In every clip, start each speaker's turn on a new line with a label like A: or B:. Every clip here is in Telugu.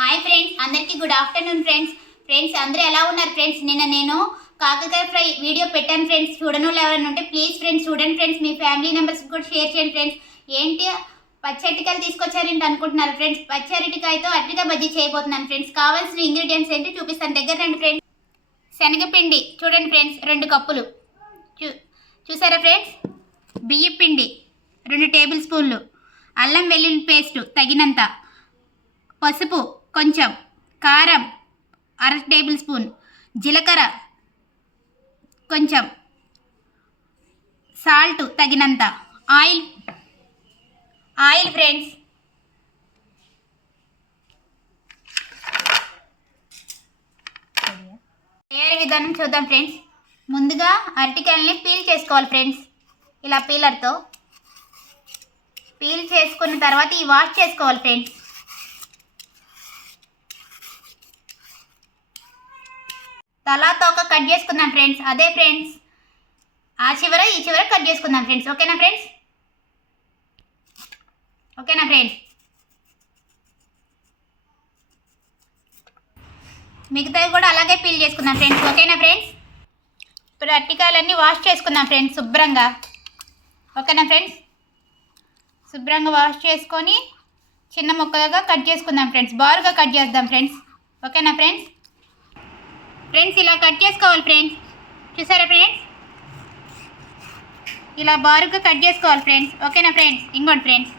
A: హాయ్ ఫ్రెండ్స్ అందరికీ గుడ్ ఆఫ్టర్నూన్ ఫ్రెండ్స్ ఫ్రెండ్స్ అందరూ ఎలా ఉన్నారు ఫ్రెండ్స్ నిన్న నేను కాకకాయ ఫ్రై వీడియో పెట్టాను ఫ్రెండ్స్ చూడను ఎవరైనా ఉంటే ప్లీజ్ ఫ్రెండ్స్ చూడండి ఫ్రెండ్స్ మీ ఫ్యామిలీ మెంబర్స్ కూడా షేర్ చేయండి ఫ్రెండ్స్ ఏంటి? పచ్చి తీసుకొచ్చారేంటి అనుకుంటున్నారు ఫ్రెండ్స్ పచ్చి అరటికాయతో బజ్జీ చేయబోతున్నాను ఫ్రెండ్స్ కావాల్సిన ఇంగ్రీడియంట్స్ ఏంటి చూపిస్తాను. దగ్గర రండి ఫ్రెండ్స్ శనగపిండి చూడండి ఫ్రెండ్స్ రెండు కప్పులు. చూ చూసారా ఫ్రెండ్స్ బియ్య పిండి రెండు టేబుల్ స్పూన్లు అల్లం వెల్లుల్లి పేస్టు తగినంత. పసుపు కొంచెం కారం అర టేబుల్ స్పూన్ జీలకర్ర కొంచెం సాల్ట్ తగినంత ఆయిల్ ఆయిల్ ఫ్రెండ్స్. తయారీ విధానం చూద్దాం ఫ్రెండ్స్. ముందుగా అరటికాయలని పీల్ చేసుకోవాలి ఫ్రెండ్స్. ఇలా పీలర్తో. పీల్ చేసుకున్న తర్వాత ఈ వాష్ చేసుకోవాలి ఫ్రెండ్స్. తలా తోక కట్ చేసుకుందాం ఫ్రెండ్స్. అదే ఫ్రెండ్స్. ఆ చివర ఈ చివర కట్ చేసుకుందాం ఫ్రెండ్స్. ఓకేనా ఫ్రెండ్స్? ఓకేనా ఫ్రెండ్స్? మిగతావి కూడా అలాగే పీల్ చేసుకుందాం ఫ్రెండ్స్. ఓకేనా ఫ్రెండ్స్? ఇప్పుడు అట్టికాయలన్నీ వాష్ చేసుకుందాం ఫ్రెండ్స్ శుభ్రంగా. ఓకేనా ఫ్రెండ్స్? శుభ్రంగా వాష్ చేసుకొని చిన్న ముక్కలుగా కట్ చేసుకుందాం ఫ్రెండ్స్. బారుగా కట్ చేద్దాం ఫ్రెండ్స్. ఓకేనా ఫ్రెండ్స్? ఫ్రెండ్స్ ఇలా కట్ చేసుకోవాలి ఫ్రెండ్స్ చూసారా ఫ్రెండ్స్ ఇలా బారుగా కట్ చేసుకోవాలి ఫ్రెండ్స్ ఓకేనా ఫ్రెండ్స్ ఇంకోటి ఫ్రెండ్స్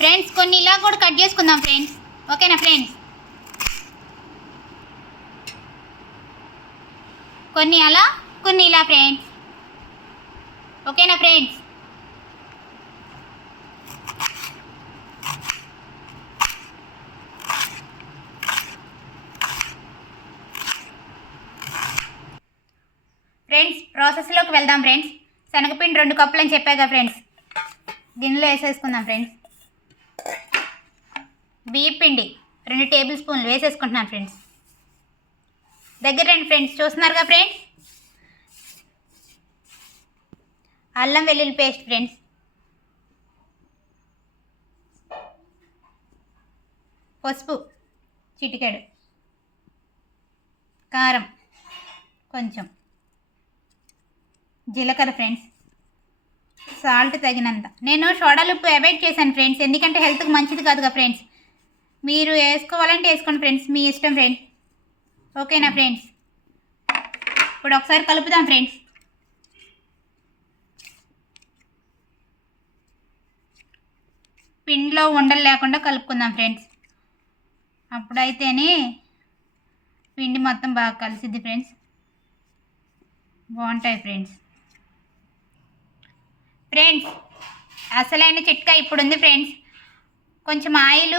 A: ఫ్రెండ్స్ కొన్ని ఇలా కూడా కట్ చేసుకుందాం ఫ్రెండ్స్ ఓకేనా ఫ్రెండ్స్ కొన్ని అలా కొన్ని ఇలా ఫ్రెండ్స్ ఓకేనా ఫ్రెండ్స్ ఫ్రెండ్స్ ప్రాసెస్లోకి వెళ్దాం ఫ్రెండ్స్. శనగపిండి రెండు కప్పులు అని చెప్పాగా ఫ్రెండ్స్. గిన్నెలో వేసేసుకుందాం ఫ్రెండ్స్. బియ్య పిండి రెండు టేబుల్ స్పూన్లు వేసేసుకుంటున్నాను ఫ్రెండ్స్. దగ్గర రండి ఫ్రెండ్స్. చూస్తున్నారుగా ఫ్రెండ్స్? అల్లం వెల్లుల్లి పేస్ట్ ఫ్రెండ్స్. పసుపు చిటికెడు కారం కొంచెం. జీలకర్ర ఫ్రెండ్స్. సాల్ట్ తగినంత. నేను సోడాలు ఉప్పు అవాయిడ్ చేశాను ఫ్రెండ్స్. ఎందుకంటే హెల్త్కి మంచిది కాదుగా ఫ్రెండ్స్. మీరు వేసుకోవాలంటే వేసుకోండి ఫ్రెండ్స్. మీ ఇష్టం ఫ్రెండ్స్. ఓకేనా ఫ్రెండ్స్? ఇప్పుడు ఒకసారి కలుపుదాం ఫ్రెండ్స్. పిండిలో ఉండలు లేకుండా కలుపుకుందాం ఫ్రెండ్స్. అప్పుడైతేనే పిండి మొత్తం బాగా కలిసిద్ది ఫ్రెండ్స్. బాగుంటాయి ఫ్రెండ్స్. ఫ్రెండ్స్ అసలైన చిట్కా ఇప్పుడు ఉంది ఫ్రెండ్స్. కొంచెం ఆయిల్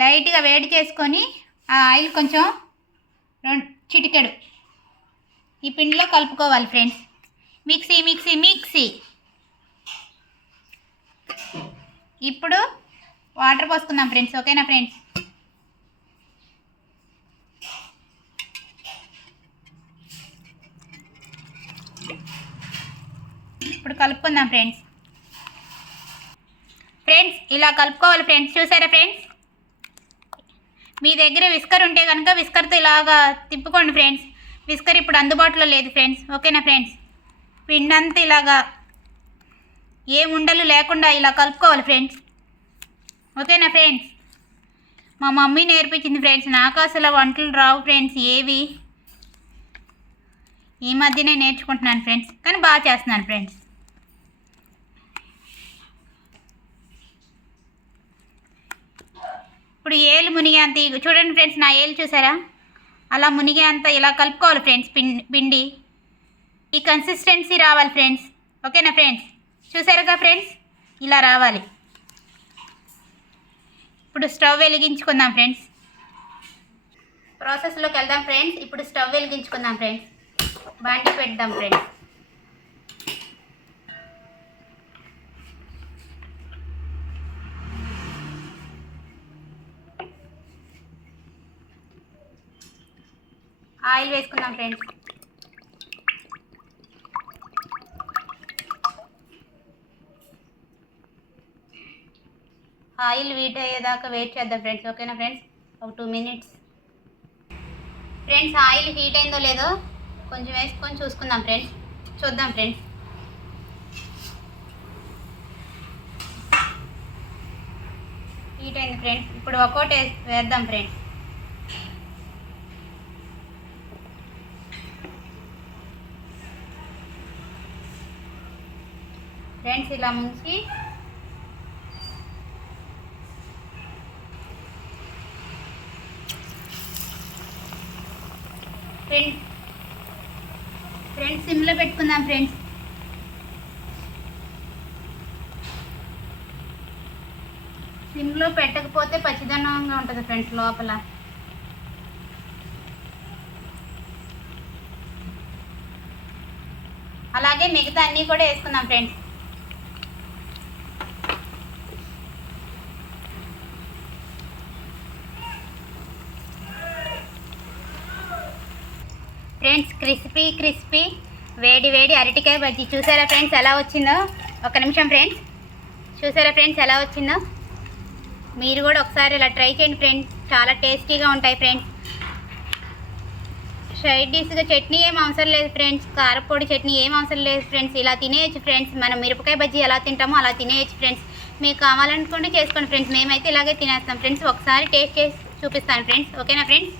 A: లైట్గా వేడి చేసుకొని ఆ ఆయిల్ కొంచెం రెండు చిటికెడు. ఈ పిండిలో కలుపుకోవాలి ఫ్రెండ్స్. Mixie mixie mixie. ఇప్పుడు వాటర్ పోసుకుందాం ఫ్రెండ్స్ ఓకేనా ఫ్రెండ్స్ ఇప్పుడు కలుపుకుందాం ఫ్రెండ్స్. ఫ్రెండ్స్ ఇలా కలుపుకోవాలి ఫ్రెండ్స్. చూసారా ఫ్రెండ్స్? మీ దగ్గర విస్కర్ ఉంటే కనుక విస్కర్తో ఇలాగా తిప్పుకోండి ఫ్రెండ్స్. విస్కర్ ఇప్పుడు అందుబాటులో లేదు ఫ్రెండ్స్. ఓకేనా ఫ్రెండ్స్? పిండంతా ఇలాగా ఏ ఉండలు లేకుండా ఇలా కలుపుకోవాలి ఫ్రెండ్స్. ఓకేనా ఫ్రెండ్స్? మా మమ్మీ నేర్పించింది ఫ్రెండ్స్. నాకు అసలు వంటలు రావు ఫ్రెండ్స్ ఏవి? ఈ మధ్యనే నేర్చుకుంటున్నాను ఫ్రెండ్స్. కానీ బాగా చేస్తున్నాను ఫ్రెండ్స్. ఇప్పుడు ఏలు మునిగేంత చూడండి ఫ్రెండ్స్ నా ఏలు చూసారా? అలా మునిగేంత ఇలా కలుపుకోవాలి ఫ్రెండ్స్ పిండి. ఈ కన్సిస్టెన్సీ రావాలి ఫ్రెండ్స్. ఓకేనా ఫ్రెండ్స్? చూసారుగా ఫ్రెండ్స్? ఇలా రావాలి. ఇప్పుడు స్టవ్ వెలిగించుకుందాం ఫ్రెండ్స్. ప్రాసెస్లోకి వెళ్దాం ఫ్రెండ్స్. ఇప్పుడు స్టవ్ వెలిగించుకుందాం ఫ్రెండ్స్. బాండి పెడదాం ఫ్రెండ్స్. ఆయిల్ వేసుకుందాం ఫ్రెండ్స్. ఆయిల్ వీట్ అయ్యేదాకా వెయిట్ చేద్దాం ఫ్రెండ్స్ ఓకేనా ఫ్రెండ్స్? ఒక two minutes. Friends oil heat అయిందో లేదో కొంచెం వేసుకొని చూసుకుందాం ఫ్రెండ్స్. చూద్దాం ఫ్రెండ్స్. హీట్ అయింది ఫ్రెండ్స్. ఇప్పుడు ఒక్కోటి వేద్దాం ఫ్రెండ్స్. ఫ్రెండ్స్ ఇలా ముంచి. ఫ్రెండ్స్ ఫ్రెండ్స్ సిమ్లో పెట్టుకుందాం ఫ్రెండ్స్. సిమ్లో పెట్టకపోతే పచ్చిదనంగా ఉంటుంది ఫ్రెండ్స్ లోపల. అలాగే మిగతా అన్నీ కూడా వేసుకుందాం ఫ్రెండ్స్. Friends crispy crispy. వేడి వేడి అరటికాయ బజ్జీ. చూసారా ఫ్రెండ్స్ ఎలా వచ్చిందో? ఒక నిమిషం ఫ్రెండ్స్. చూసారా ఫ్రెండ్స్ ఎలా వచ్చిందో? మీరు కూడా ఒకసారి ఇలా ట్రై చేయండి ఫ్రెండ్స్. చాలా టేస్టీగా ఉంటాయి ఫ్రెండ్స్. సైడ్ డిష్గా చట్నీ ఏం అవసరం లేదు ఫ్రెండ్స్. కారపొడి చట్నీ ఏం అవసరం లేదు ఫ్రెండ్స్. ఇలా తినేయచ్చు ఫ్రెండ్స్. మనం మిరపకాయ బజ్జీ ఎలా తింటామో అలా తినేయచ్చు ఫ్రెండ్స్. మీకు కావాలనుకుంటే చేసుకోండి ఫ్రెండ్స్. మేమైతే ఇలాగే తినేస్తాం. ఫ్రెండ్స్ ఒకసారి టేస్ట్ చేసి చూపిస్తాను ఫ్రెండ్స్. ఓకేనా ఫ్రెండ్స్?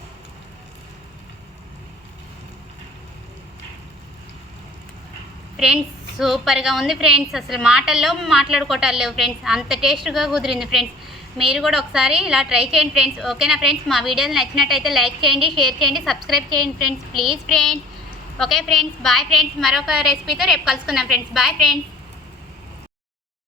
A: ఫ్రెండ్స్ సూపర్గా ఉంది ఫ్రెండ్స్ అసలు మాటల్లో మాట్లాడుకోవటాలు లేవు ఫ్రెండ్స్ అంత టేస్ట్గా కుదిరింది ఫ్రెండ్స్ మీరు కూడా ఒకసారి ఇలా ట్రై చేయండి ఫ్రెండ్స్ ఓకేనా ఫ్రెండ్స్ మా వీడియోలు నచ్చినట్టయితే లైక్ చేయండి షేర్ చేయండి సబ్స్క్రైబ్ చేయండి friends please friends okay friends bye friends మరొక రెసిపీతో రేపు కలుసుకుందాం ఫ్రెండ్స్ బాయ్ ఫ్రెండ్స్